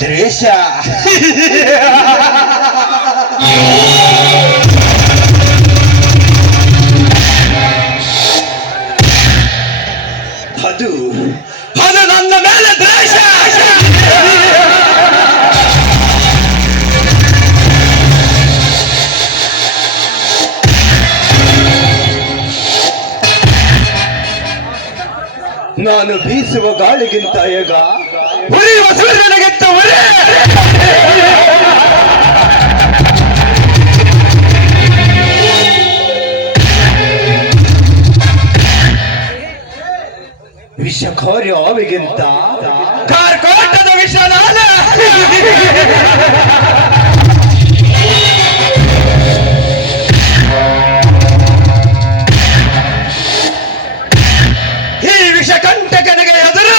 ದ್ವೇಷ ಅದು ಅದು ನನ್ನ ಮೇಲೆ ದ್ವೇಷ. ನಾನು ಬೀಸುವ ಗಾಳಿಗಿಂತ ಈಗ ಉರಿಯುವ ಸೂರ್ಯನಿಗಿಂತ ಉರಿ. ವಿಷಖೋರಿ ಹಾವಿಗಿಂತ ಕಾರ್ಕೋಟದ ವಿಷ ನಾನು. ಈ ವಿಷ ಕಂಟಕನಿಗೆ ಎದುರು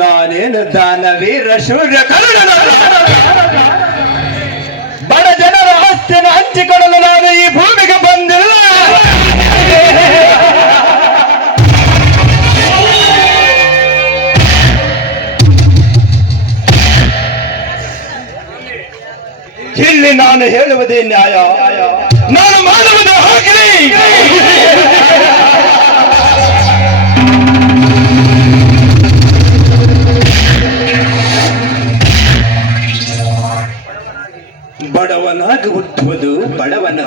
ನಾನೇನು ದಾನವೀರ ಶೂರ್ಯ ಕರುಣನ. ಬಡ ಜನರ ಆಸ್ತಿನ ಹಂಚಿಕೊಳ್ಳಲು ನಾನು ಈ ಭೂಮಿಗೆ ಬಂದಿಲ್ಲ. ಇಲ್ಲಿ ನಾನು ಹೇಳುವುದೇ ನ್ಯಾಯ, ನಾನು ಮಾಡುವುದೇ ಹಾಗೆ. ಬಡವನಾಗಿ ಹುಟ್ಟುವುದು ಬಡವನ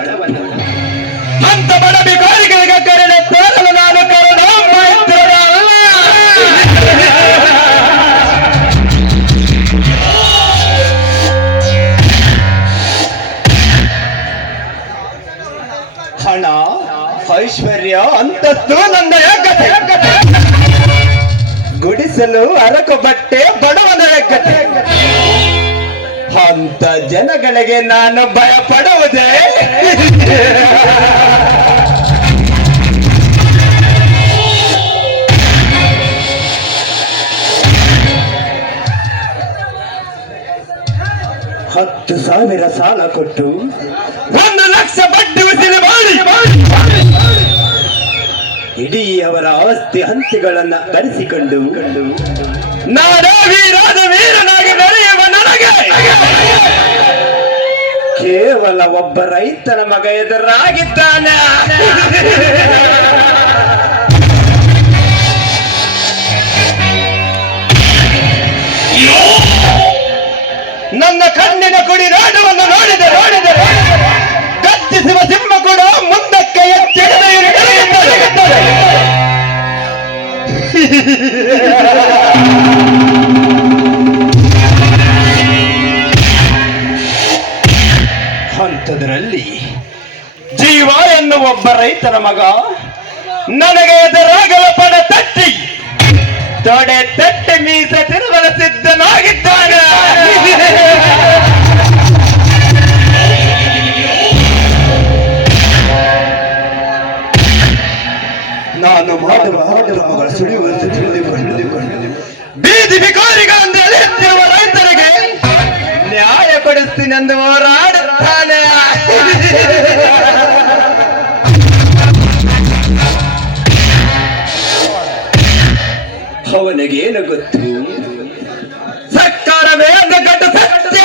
ಅಂತ ಬಡ ಬಿಕಾರಿಗಳಿಗೆ ಕರುಣೆ ತೋರಲು ನಾನು ಕರುಣಾಮಯಿತ್ರನ ಅಲ್ಲ. ಹಣ ಐಶ್ವರ್ಯ ಅಂತಸ್ತು ನನ್ನ ಯೋಗ್ಯತೆ. ಗುಡಿಸಲು ಅರಕು ಬಟ್ಟೆ ಬಡವನ ಯೋಗ್ಯತೆ. ಅಂತ ಜನಗಳಿಗೆ ನಾನು ಭಯ ಪಡುವುದೇ. $10,000 ಸಾಲ ಕೊಟ್ಟು 1,00,000 ಬಡ್ಡಿ ವಸೂಲಿ ಮಾಡಿ ಇಡೀ ಅವರ ಆಸ್ತಿ ಹಂಚಿಗಳನ್ನ ಕರೆಸಿಕೊಂಡು ನಾಡೇ ವೀರಾದ ವೀರನಾಗಿ ಬೆಳೆಯುವ ನನಗೆ ಕೇವಲ ಒಬ್ಬ ರೈತನ ಮಗ ಎದುರಾಗಿದ್ದಾನೆ. ನನ್ನ ಕಣ್ಣಿನ ಕುಡಿ ನಾಡವನ್ನು ನೋಡಿದರೆ ಗರ್ಜಿಸುವ ಸಿಂಹ ಕೂಡ ಮುಂದಕ್ಕೆ ಎತ್ತಿಡುತ್ತದೆ. ಅಂಥದ್ರಲ್ಲಿ ಜೀವ ಎನ್ನುವ ಒಬ್ಬ ರೈತನ ಮಗ ನನಗೆ ಎದುರಾಗಲು ಪಡ ತಟ್ಟಿ ತೊಡೆ ತಟ್ಟಿ ಮೀಸೆ ತಿರುಗಲು ಸಿದ್ಧನಾಗಿದ್ದಾನೆ. ನಾನು ಮಾಡುವ ಮಗಳ ಸುಳಿಯುವಂತೆ ತಿಳಿದುಕೊಂಡು ಬೀದಿ ಬಿಕಾರಿಗಳಂತೆ ಎತ್ತಿರುವ ರೈತರಿಗೆ ನ್ಯಾಯ ಕೊಡಿಸ್ತೀನೆಂದು ಹೋರಾಡುತ್ತಾನೆ. ಅವನಿಗೇನು ಗೊತ್ತು, ಸರ್ಕಾರವೇ ಗಡ್ಡ ಸತ್ಯ.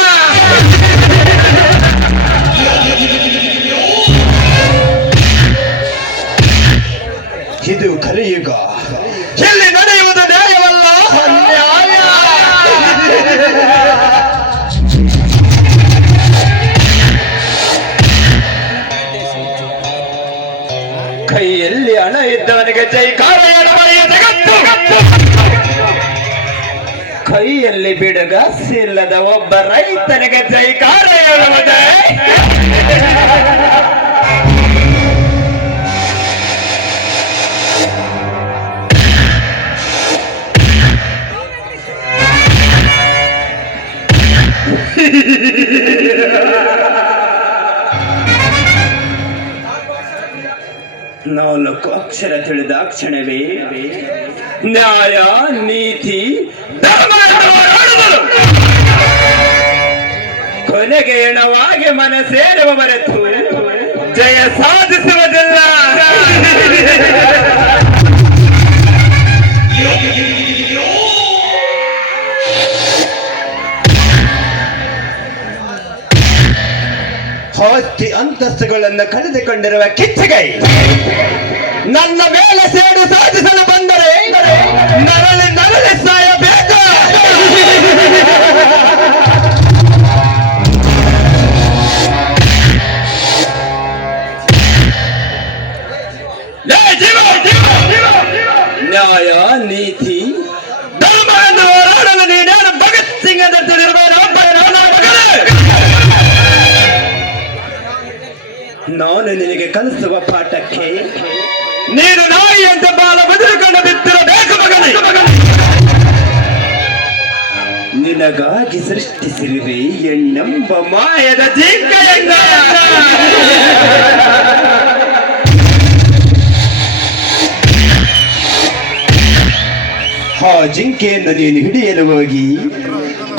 ಇದು ಕಲಿಯುಗ, ಇಲ್ಲಿ ನಡೆಯುವುದು ನ್ಯಾಯವಲ್ಲ ಅನ್ಯಾಯ. ಕೈಯಲ್ಲಿ ಹಣ ಇದ್ದವನಿಗೆ ಜೈಕಾರ ಎಡಬಾಯಿಯ ಜಗತ್ತು, ಕೈಯಲ್ಲಿ ಬಿಡುಗಾಸಿಲ್ಲದ ಒಬ್ಬ ರೈತನಿಗೆ ಜೈಕಾರ ಹೇಳುವುದೇ. ನಾಲ್ಕು ಅಕ್ಷರ ತಿಳಿದ ಕ್ಷಣವೇ ನ್ಯಾಯ ನೀತಿ ಧರ್ಮ ಎಂದು ಹೋರಾಡುವರು. ಕೊನೆಗೆ ಎಣವಾಗಿ ಮನ ಸೇರುವ ಮರೆತು ಜಯ ಸಾಧಿಸುವುದಿಲ್ಲ. ಆಸ್ತಿ ಅಂತಸ್ತುಗಳನ್ನು ಕಳೆದುಕೊಂಡಿರುವ ಕಿಚ್ಚಗೈ ನನ್ನ ಮೇಲೆ ಸೇಡು ಸಾಧಿಸಲು ಬಂದರೆ ನರಳಿ ನರಳಿ ಸಾಯಬೇಕು. ನ್ಯಾಯ ನೀತಿ ಧರ್ಮ ಎಂದು ಹೋರಾಡಲು ನೀನೇನು ಭಗತ್ ಸಿಂಗ್ ಅಂತ ತಿಳಿದಿರುವೇನೋ? ನಾನು ನಿನಗೆ ಕಲಿಸುವ ಪಾಠಕ್ಕೆ ನೀನು ನಾಯಿ ಅಂತ ಬಾಲ ಬದುಕೊಂಡು ಬಿತ್ತಿರಬೇಕು ಮಗನೇ. ನಿನಗಾಗಿ ಸೃಷ್ಟಿಸಿರುವೆ ಎಣ್ಣೆಂಬ ಮಾಯದ ಜಿಂಕೆಯನ್ನ. ಆ ಜಿಂಕೆಯನ್ನು ನೀನು ಹಿಡಿಯಲು ಹೋಗಿ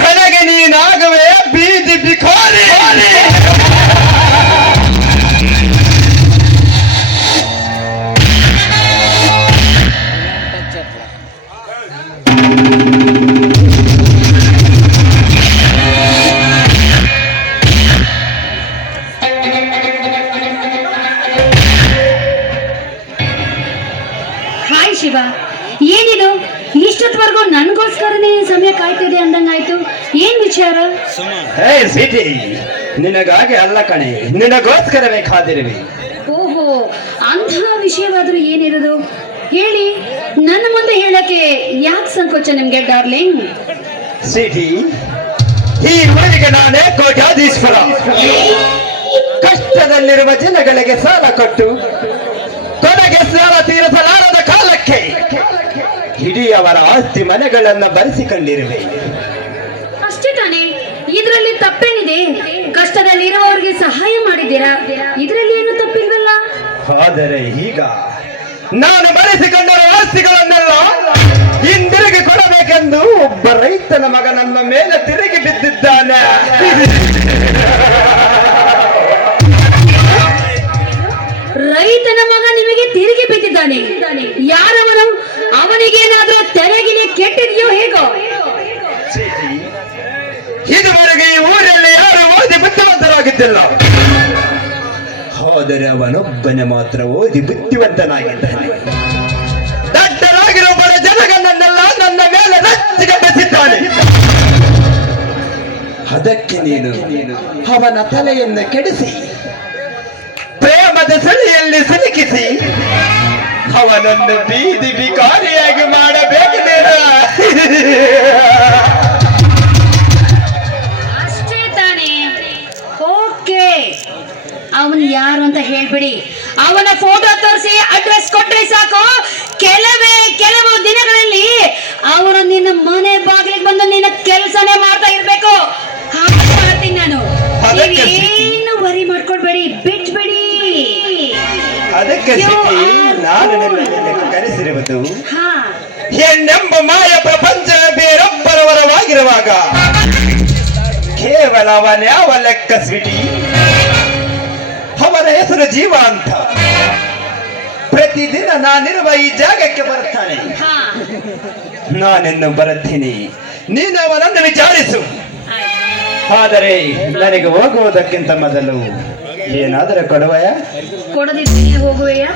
ಕೊನೆಗೆ ನೀನಾಗುವೆ ಬೀದಿ ಬಿಕಾರಿ. ಹಾಯ್ ಶಿವ, ಏನಿದು ಇಷ್ಟೊತ್ತವರೆಗೂ ನನ್ಗೋಸ್ಕರನೇ ಸಮಯ ಕಾಯ್ತಿದೆ ಅಂದಂಗಾಯ್ತು. ಏನ್ ವಿಚಾರ? ಹೇ ಸಿಟಿ, ನಿನಗಾಗಿ ಅಲ್ಲ ಕಣೆ, ನಿನಗೋಸ್ಕರವೇ ಕಾದಿರುವೆ. ಓಹೋ, ಅಂತಹ ವಿಷಯವಾದ್ರೂ ಏನಿರೋದು ಹೇಳಿ. ನನ್ನ ಮುಂದೆ ಹೇಳಕ್ಕೆ ಯಾಕೆ ಸಂಕೋಚ ನಿಮ್ಗೆ ಡಾರ್ಲಿಂಗ್? ಸಿಟಿ, ಈ ಊರಿಗೆ ನಾನೇ ಕೋಟ್ಯಾಧೀಶ್ವರ. ಕಷ್ಟದಲ್ಲಿರುವ ಜನಗಳಿಗೆ ಸಾಲ ಕೊಟ್ಟು ಕೊನೆಗೆ ಸಾಲ ತೀರಿಸಲಾರದ ಕಾಲಕ್ಕೆ ಇಡೀ ಅವರ ಆಸ್ತಿ ಮನೆಗಳನ್ನ ಬರೆಸಿಕೊಂಡಿರುವೆ. ಅಷ್ಟೇ ತಾನೇ, ಇದರಲ್ಲಿ ತಪ್ಪೇನಿದೆ? ಕಷ್ಟದಲ್ಲಿ ಇರುವವರಿಗೆ ಸಹಾಯ ಮಾಡಿದ್ದೀರಾ, ಇದರಲ್ಲಿ ಏನು ತಪ್ಪಿಲ್ವಲ್ಲ? ಆದರೆ ಈಗ ನಾನು ಬರೆಸಿಕೊಂಡಿರುವ ಆಸ್ತಿಗಳನ್ನೆಲ್ಲ ಹಿಂದಿರುಗಿ ಕೊಡಬೇಕೆಂದು ಒಬ್ಬ ರೈತನ ಮಗ ನನ್ನ ಮೇಲೆ ತಿರುಗಿ ಬಿದ್ದಿದ್ದಾನೆ. ರೈತನ ಮಗ ನಿಮಗೆ ತಿರುಗಿ ಬಿದ್ದಿದ್ದಾನೆ? ಯಾರವನು? ಅವನಿಗೇನಾದ್ರೂ ತೆರೆಗಿಲಿ ಕೆಟ್ಟಿದೆಯೋ ಹೇಗೋ? ಇದುವರೆಗೆ ಈ ಊರಲ್ಲಿ ಯಾರು ಓದಿ ಬುದ್ಧಿವಂತರಾಗಿದ್ದಿಲ್ಲ. ಆದರೆ ಅವನೊಬ್ಬನೇ ಮಾತ್ರ ಓದಿ ಬುದ್ಧಿವಂತನಾಗಿದ್ದಾನೆ. ದಡ್ಡರಾಗಿರುವ ಬಡ ಜನಗಳನ್ನೆಲ್ಲ ನನ್ನ ಮೇಲೆ ರಚ್ಚಿಗೆ ಬೆಸಿದ್ದಾನೆ. ಅದಕ್ಕೆ ನೀನು ಅವನ ತಲೆಯನ್ನು ಕೆಡಿಸಿ ಪ್ರೇಮದ ಸಳಿಯಲ್ಲಿ ಸಿಲುಕಿಸಿ ಅವನನ್ನು ಬೀದಿ ಬಿಕಾರಿಯಾಗಿ ಮಾಡಬೇಕು. ಅಷ್ಟೇ ತಾನೇ? ಓಕೆ, ಅವನು ಯಾರು ಅಂತ ಹೇಳ್ಬಿಡಿ. ಅವನ ಫೋಟೋ ತೋರಿಸಿ ಅಡ್ರೆಸ್ ಕೊಟ್ರೆ ಸಾಕು. ಕೆಲವು ದಿನಗಳಲ್ಲಿ ಅವನು ನಿನ್ನ ಮನೆ ಬಾಗಿಲಿಗೆ ಬಂದು ನಿನ್ನ ಕೆಲಸನೇ ಮಾಡ್ತಾ ಇರ್ಬೇಕು. ಹಾಗೆ ಮಾಡ್ತೀನಿ ನಾನು. ಏನು ವರಿ ಮಾಡ್ಕೊಳ್ಬೇಡಿ, ಬಿಟ್ಬಿಡಿ. ಅದಕ್ಕೆ ನಾನು ನಿನ್ನನ್ನು ಕರೆಸಿರುವುದು ಹಾ, ಹೆಣ್ಣೆಂಬ ಮಾಯ ಪ್ರಪಂಚ ಬೇರೊಬ್ಬರವರವಾಗಿರುವಾಗ ಕೇವಲ ಅವನ್ಯಾವ ಲೆಕ್ಕ ಸ್ವೀಟಿ. ಅವನ ಹೆಸರು ಜೀವ ಅಂತ. ಪ್ರತಿದಿನ ನಾನಿರುವ ಈ ಜಾಗಕ್ಕೆ ಬರ್ತಾನೆ. ಹಾ, ನಾನಿನ್ನು ಬರುತ್ತೀನಿ, ನೀನು ಅವನನ್ನು ವಿಚಾರಿಸು. ಆಯ್ತು. ಆದರೆ ನನಗೆ ಹೋಗುವುದಕ್ಕಿಂತ ಮೊದಲು ಏನಾದರೂ ಕೊಡುವಯ? ಕೊಡದಿದ್ದೀನಿ ಹೋಗುವೆಯಾ?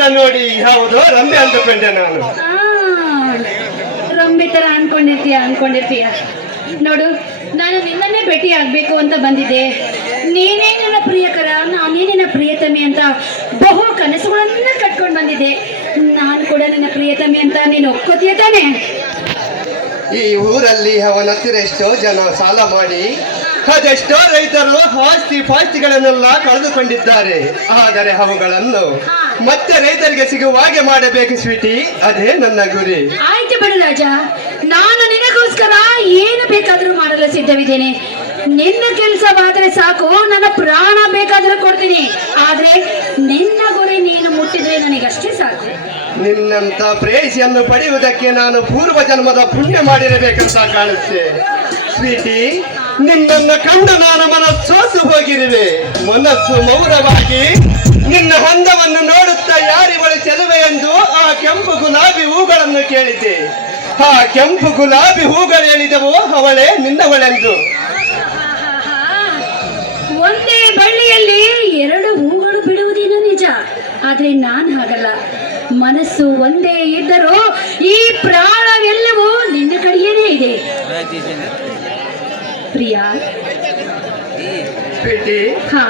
ಚಂದ ನೋಡಿ ಯಾವುದೋ ರಂಬೆ ಅಂದುಕೊಂಡೆ ನಾನು. ಆ, ರಂಬೆ ತರ ಅನ್ಕೊಂಡಿರ್ತೀಯ ನೋಡು, ನಾನು ನಿನ್ನನ್ನೇ ಭೇಟಿ ಆಗ್ಬೇಕು ಅಂತ ಬಂದಿದ್ದೆ. ನೀನೇ ನನ್ನ ಪ್ರಿಯಕರ, ನಾನೇ ನಿನ್ನ ಪ್ರಿಯತಮಿ ಅಂತ ಬಹು ಕನಸುಗಳನ್ನ ಕಟ್ಕೊಂಡು ಬಂದಿದ್ದೆ. ನಾನು ಕೂಡ ನನ್ನ ಪ್ರಿಯತಮಿ ಅಂತ ನೀನು ಒಪ್ಕೋತೀಯ ತಾನೆ? ಈ ಊರಲ್ಲಿ ಅವನ ಹತ್ತಿರ ಎಷ್ಟೋ ಜನ ಸಾಲ ಮಾಡಿ ಅದೆಷ್ಟೋ ರೈತರು ಆಸ್ತಿ ಪಾಸ್ತಿಗಳನ್ನೆಲ್ಲ ಕಳೆದುಕೊಂಡಿದ್ದಾರೆ. ಆದರೆ ಅವುಗಳನ್ನು ಮತ್ತೆ ರೈತರಿಗೆ ಸಿಗುವ ಹಾಗೆ ಮಾಡಬೇಕು ಸ್ವೀಟಿ, ಅದೇ ನನ್ನ ಗುರಿ. ಆಯ್ತು ಬಿಡು ರಾಜ, ನಾನು ನಿನಗೋಸ್ಕರ ಏನು ಬೇಕಾದರೂ ಮಾಡಲು ಸಿದ್ಧವಿದ್ದೇನೆ. ನಿನ್ನ ಕೆಲಸವಾದರೆ ಸಾಕು, ನನ್ನ ಪ್ರಾಣ ಬೇಕಾದರೂ ಕೊಡ್ತೀನಿ. ಆದ್ರೆ ನಿನ್ನ ಗುರಿ ನೀನು ಮುಟ್ಟಿದ್ರೆ ನನಗಷ್ಟೇ ಸಾಕು. ನಿನ್ನಂತ ಪ್ರೇಯಸಿಯನ್ನು ಪಡೆಯುವುದಕ್ಕೆ ನಾನು ಪೂರ್ವ ಜನ್ಮದ ಪುಣ್ಯ ಮಾಡಿರಬೇಕಂತ ಕಾಣುತ್ತೆ ಸ್ವೀಟಿ. ನಿನ್ನನ್ನು ಕಂಡು ನಾನು ಮನಸ್ಸೋಸು ಹೋಗಿರುವೆ. ಮನಸ್ಸು ಮೌನವಾಗಿ ನಿನ್ನ ಹೊಂದವನ್ನು ನೋಡುತ್ತಾ ಯಾರಿವಳು ಚೆಲುವೆ ಎಂದು ಆ ಕೆಂಪು ಗುಲಾಬಿ ಹೂಗಳನ್ನು ಕೇಳಿದ್ದೆ. ಆ ಕೆಂಪು ಗುಲಾಬಿ ಹೂಗಳು ಹೇಳಿದವು ಅವಳೇ ನಿನ್ನವಳೆಂದು. ಒಂದೇ ಬಳ್ಳಿಯಲ್ಲಿ ಎರಡು ಹೂಗಳು ಬಿಡುವುದೇನೋ ನಿಜ, ಆದ್ರೆ ನಾನು ಹಾಗಲ್ಲ. ಮನಸ್ಸು ಒಂದೇ ಇದ್ದರೂ ಈ ಪ್ರಾಣವೆಲ್ಲವೂ ನಿನ್ನ ಕಡೆಯೇನೇ ಇದೆ ಪ್ರಿಯಾ. ಸ್ವೀಟಿ, ಹಾ,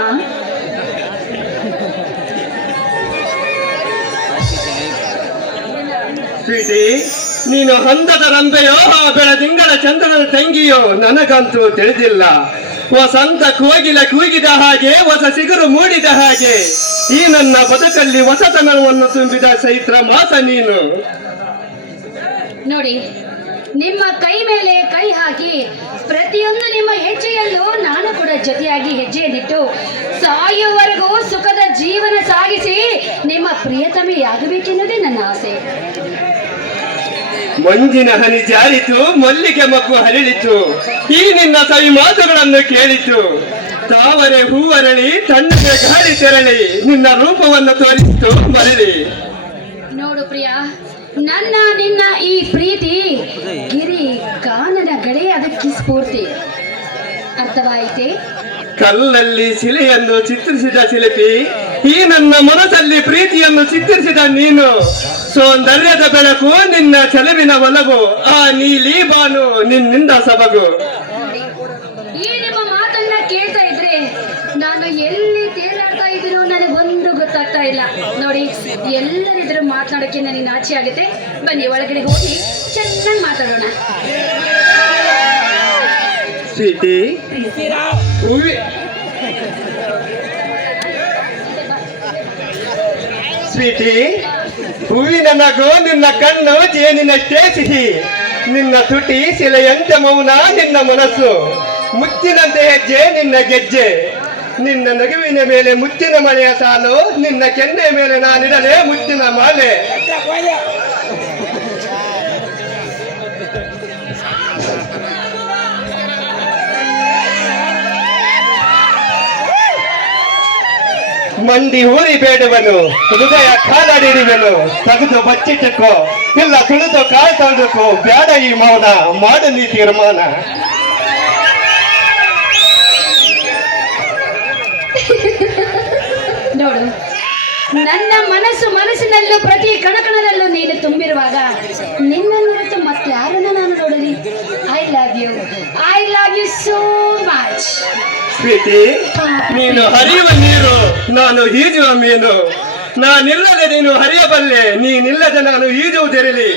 ಸ್ವೀಟಿ, ನೀನು ಹೊಂದದ ರಂಬೆಯೋ ಆ ಬೆಳದಿಂಗಳ ಚಂದ್ರನ ತಂಗಿಯೋ ನನಗಂತೂ ತಿಳಿದಿಲ್ಲ. ವಸಂತ ಕೋಗಿಲ ಕೂಗಿದ ಹಾಗೆ, ಹೊಸ ಸಿಗುರು ಮೂಡಿದ ಹಾಗೆ ಈ ನನ್ನ ಬದುಕಲ್ಲಿ ಹೊಸತನವನ್ನು ತುಂಬಿದ ಚೈತ್ರ ಮಾಸ ನೀನು. ನೋಡಿ, ನಿಮ್ಮ ಕೈ ಮೇಲೆ ಕೈ ಹಾಕಿ ಪ್ರತಿಯೊಂದು ನಿಮ್ಮ ಹೆಜ್ಜೆಯಲ್ಲೂ ನಾನು ಕೂಡ ಜೊತೆಯಾಗಿ ಹೆಜ್ಜೆಯನ್ನಿಟ್ಟು ಸಾಯುವವರೆಗೂ ಸುಖದ ಜೀವನ ಸಾಗಿಸಿ ನಿಮ್ಮ ಪ್ರಿಯತಮೆಯಾಗಬೇಕೆನ್ನುವುದೇ ನನ್ನ ಆಸೆ. ಮಂಜಿನ ಹನಿ ಜಾರಿತು, ಮಲ್ಲಿಗೆ ಮಬ್ಬು ಹರಳಿತು, ಈ ನಿನ್ನ ಸವಿ ಮಾತುಗಳನ್ನು ಕೇಳಿತು. ತಾವರೆ ಹೂವರಳಿ, ತಣ್ಣಗೆ ಗಾಳಿ ತೆರಳಿ, ನಿನ್ನ ರೂಪವನ್ನು ತೋರಿಸಿತು ಮರಳಿ. ನೋಡು ಪ್ರಿಯಾ, ನನ್ನ ನಿನ್ನ ಈ ಪ್ರೀತಿ ಗಿರಿ ಕಾನನ ಗಳೆ ಅದಕ್ಕೆ ಸ್ಫೂರ್ತಿ. ಅರ್ಥವಾಯಿತೆ? ಕಲ್ಲಲ್ಲಿ ಶಿಲೆಯನ್ನು ಚಿತ್ರಿಸಿದ ಶಿಲ್ಪಿ, ಈ ನನ್ನ ಮನಸ್ಸಲ್ಲಿ ಪ್ರೀತಿಯನ್ನು ಚಿತ್ರಿಸಿದ ನೀನು. ಸೌಂದರ್ಯದ ಬೆಳಕು, ನಿನ್ನ ಚೆಲುವಿನ ಒಲವು, ಆ ನೀಲಿ ಬಾನು ನಿನ್ನಿಂದ ಸಬಗು. ಈ ನಿಮ್ಮ ಮಾತನ್ನ ಕೇಳ್ತಾ ಇದ್ರೆ ನಾನು ಎಲ್ಲಿ ತೇಲಾಡ್ತಾ ಇದ್ದೀನೋ ನನಗೊಂದು ಗೊತ್ತಾಗ್ತಾ ಇಲ್ಲ. ನೋಡಿ, ಎಲ್ಲರಿದ್ರು ಮಾತನಾಡಕ್ಕೆ ನನಗೆ ನಾಚಿ ಆಗುತ್ತೆ. ಬನ್ನಿ ಒಳಗಡೆ ಹೋಗಿ ಚೆನ್ನಾಗಿ ಮಾತಾಡೋಣ. ಸ್ವೀಟಿ, ಸ್ವೀಟಿ, ಹೂವಿನ ನಗು, ನಿನ್ನ ಕಣ್ಣು ಜೇನಿನಷ್ಟೇ ಸಿಹಿ, ನಿನ್ನ ತುಟಿ ಶಿಲೆಯಂತೆ ಮೌನ, ನಿನ್ನ ಮನಸ್ಸು ಮುತ್ತಿನಂತೆ ಹೆಜ್ಜೆ, ನಿನ್ನ ಗೆಜ್ಜೆ. ನಿನ್ನ ನಗುವಿನ ಮೇಲೆ ಮುತ್ತಿನ ಮಳೆಯ ಸಾಲು, ನಿನ್ನ ಕೆನ್ನೆ ಮೇಲೆ ನಾನಿಡಲೆ ಮುತ್ತಿನ ಮಾಲೆ. ಮಂದಿ ಊರಿ ಬೇಡುವನು, ಹೃದಯ ಕಾಲಾಡಿರುವೆನು, ತೆಗೆದು ಬಚ್ಚಿಟ್ಟಕೋ, ಇಲ್ಲ ತುಳಿದು ಕಾಯಿ ತೊಳೆದಕ್ಕೋ, ಬೇಡ ಈ ಮೌನ, ಮಾಡು ನೀ ತೀರ್ಮಾನ. ನೋಡು, ನನ್ನ ಮನಸ್ಸಿನಲ್ಲೂ ಪ್ರತಿ ಕಣಕಣದಲ್ಲೂ ನೀನು ತುಂಬಿರುವಾಗ ನಿನ್ನನ್ನು ಹೊರತು ಮತ್ತಾರನ್ನ ನಾನು ನೋಡಲಿ. I love you so much. ಪ್ರೀತಿ, ನೀನು ಹರಿಯುವ ನೀರು, ನಾನು ಈಜುವ ಮೀನು. ನಾನಿಲ್ಲದೆ ನೀನು ಹರಿಯಬಲ್ಲೆ, ನೀನಿಲ್ಲದೆ ನಾನು ಈಜುವುದಿರಲಿ.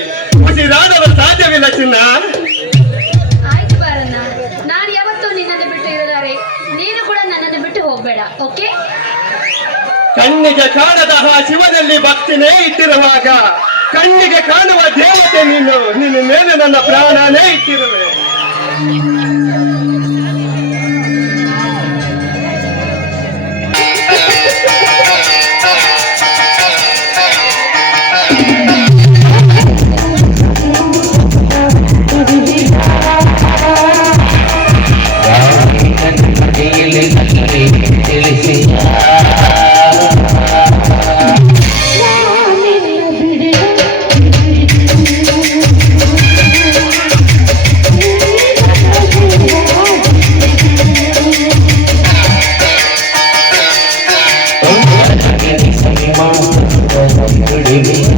ಉಸಿರಾಡಲು ಸಾಧ್ಯವಿಲ್ಲ ಚಿನ್ನ. ಆಯ್ತು ಬಾರಣ್ಣ, ನಾನು ಯಾವತ್ತೂ ನಿನ್ನನ್ನು ಬಿಟ್ಟು ಇರಲಾರೆ. ನೀನು ಕೂಡ ನನ್ನನ್ನು ಬಿಟ್ಟು ಹೋಗ್ಬೇಡ, ಓಕೆ? ಕಣ್ಣಿಗೆ ಕಾಣದ ಆ ಶಿವನಲ್ಲಿ ಭಕ್ತಿನೇ ಇಟ್ಟಿರುವಾಗ ಕಣ್ಣಿಗೆ ಕಾಣುವ ದೇವತೆ ನೀನು, ನಿನ್ನ ಮೇಲೆ ನನ್ನ ಪ್ರಾಣನೇ ಇಟ್ಟಿರುವೆ. ದೇವಿ